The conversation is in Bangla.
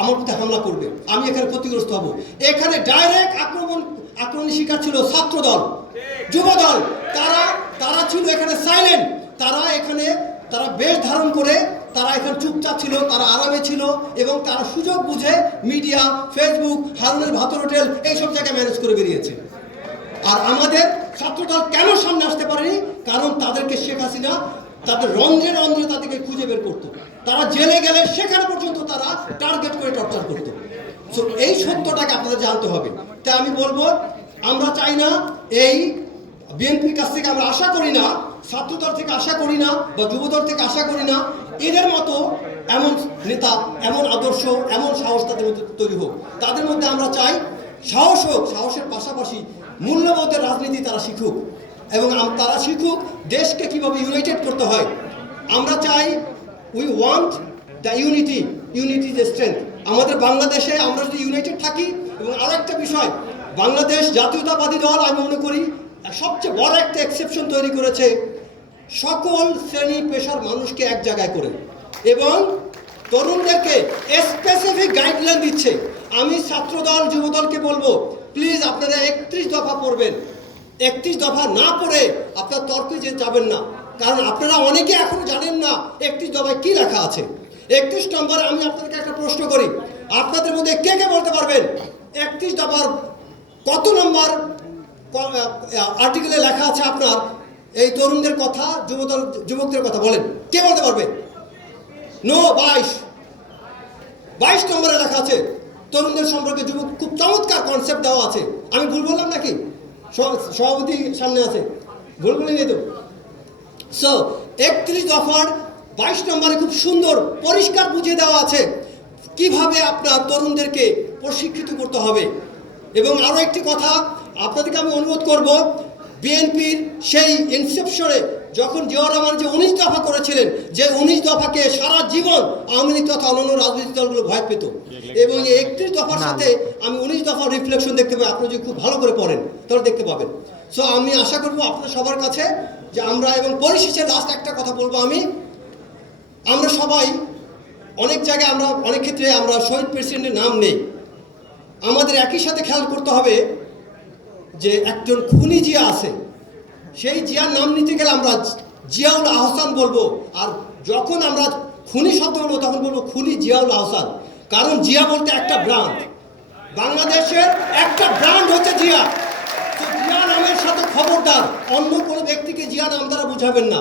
আমার প্রতি হামলা করবে, আমি এখানে ক্ষতিগ্রস্ত হব। এখানে ডাইরেক্ট আক্রমণের শিকার ছিল ছাত্রদল, যুবদল। তারা ছিল এখানে সাইলেন্ট। তারা বেশ ধারণ করে তারা এখানে চুপচাপ ছিল, তারা আরামে ছিল এবং তারা সুযোগ বুঝে মিডিয়া, ফেসবুক, হারুনের ভাতর হোটেল এইসব জায়গায় ম্যানেজ করে বেরিয়েছে। আর আমাদের ছাত্রদল কেন সামনে আসতে পারেনি? কারণ তাদেরকে শেখ হাসিনা তাদের রন্ধ্রে রন্ধ্রে তাদেরকে খুঁজে বের করতো। তারা জেলে গেলে সেখানে পর্যন্ত তারা টার্গেট করে টর্চার করতো। সো এই সত্যটাকে আপনাদের জানতে হবে। তাই আমি বলবো, আমরা চাই না, এই বিএনপির কাছ থেকে আমরা আশা করি না, ছাত্রদল থেকে আশা করি না, বা যুবদল থেকে আশা করি না এদের মতো এমন নেতা, এমন আদর্শ, এমন সাহস তাদের মধ্যে তৈরি হোক। তাদের মধ্যে আমরা চাই সাহস হোক, সাহসের পাশাপাশি মূল্যবোধের রাজনীতি তারা শিখুক, এবং তারা শিখুক দেশকে কীভাবে ইউনাইটেড করতে হয়। আমরা চাই, we want the unity is the strength. আমাদের বাংলাদেশে আমরা যদি ইউনাইটেড থাকি, এবং আরও একটা বিষয়, বাংলাদেশ জাতীয়তাবাদী দল আমি মনে করি সবচেয়ে বড় একটা এক্সেপশন তৈরি করেছে, সকল শ্রেণী পেশার মানুষকে এক জায়গায় করে এবং তরুণদেরকে স্পেসিফিক গাইডলাইন দিচ্ছে। আমি ছাত্রদল, যুবদলকে বলবো, প্লিজ আপনারা 31 দফা পড়বেন। 31 দফা না পড়ে আপনার তর্কে যাবেন না, কারণ আপনারা অনেকে এখনো জানেন না 31 দফায় কি লেখা আছে। 31 নম্বরে আমি আপনাদেরকে একটা প্রশ্ন করি, আপনাদের মধ্যে কে কে বলতে পারবেন 31 দফার কত নম্বর আর্টিকেলে লেখা আছে আপনার এই তরুণদের কথা, যুবকদের কথা? বলেন, কে বলতে পারবে? নো, 22 নম্বরে লেখা আছে তরুণদের সম্পর্কে। যুবক, খুব চমৎকার কনসেপ্ট দেওয়া আছে। আমি ভুল বললাম নাকি? সভাপতি সামনে আছে, ভুল বলিনি তো? সো 31 দফার 22 নম্বরে খুব সুন্দর পরিষ্কার বুঝিয়ে দেওয়া আছে কিভাবে আপনার তরুণদেরকে প্রশিক্ষিত করতে হবে। এবং আরও একটি কথা আপনাদেরকে আমি অনুরোধ করব, বিএনপির সেই ইনসেপশনে যখন জিয়াউর রহমান যে 19 দফা করেছিলেন, যে 19 দফাকে সারা জীবন আওয়ামী লীগ তথা অন্যান্য রাজনৈতিক দলগুলো ভয় পেত, এবং এই 31 দফার সাথে আমি 19 দফার রিফ্লেকশন দেখতে পাই। আপনি যদি খুব ভালো করে পড়েন তাহলে দেখতে পাবেন। সো আমি আশা করব আপনাদের সবার কাছে যে আমরা, এবং পরিশেষে লাস্ট একটা কথা বলবো, আমরা সবাই অনেক জায়গায়, আমরা অনেক ক্ষেত্রে আমরা শহীদ প্রেসিডেন্টের নাম নেই। আমাদের একই সাথে খেয়াল করতে হবে যে একজন খুনি জিয়া আছে, সেই জিয়ার নাম নিতে গেলে আমরা জিয়াউল আহসান বলবো, আর যখন আমরা খুনি শব্দ বলবো তখন বলবো খুনি জিয়াউল আহসান। কারণ জিয়া বলতে একটা ব্র্যান্ড, বাংলাদেশের একটা ব্র্যান্ড হচ্ছে জিয়া। তো জিয়া নামের সাথে খবরদার অন্য কোনো ব্যক্তিকে জিয়া নাম দ্বারা বুঝাবেন না।